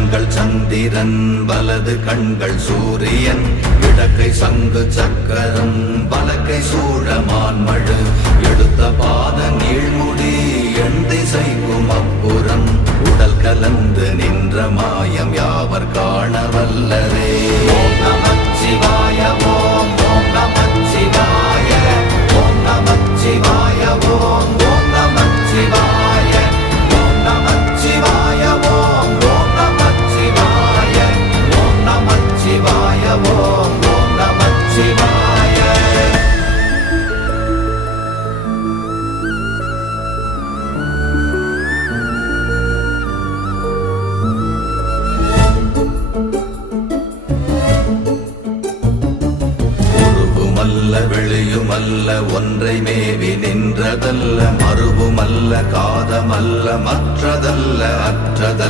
கண்கள் சந்திரன் வலது கண்கள் சூரியன் இடக்கை சங்கு சக்கரம் வலக்கை சூழமான்மழு எடுத்த பாத நீழ்முடி எண் திசைக்கும் அப்புறம் உடல் கலந்து நின்ற மாயம் யாவர் காண வல்லரே. ஓம் நமச்சிவாய ஓம் ஓம் நமச்சிவாய ஓம் நமச்சிவாய ஓம் ஓம் நமச்சிவாய ஓம் நமச்சிவாய ஓம் ஓம் நமச்சிவாய ஓம் நமச்சிவாய ஓம் ஓம் நமச்சிவாய. வெளியுமல்ல ஒன்றை மேவி நின்றதல்ல மறுவுமல்ல காதமல்ல மற்றதல்ல அற்றதல்ல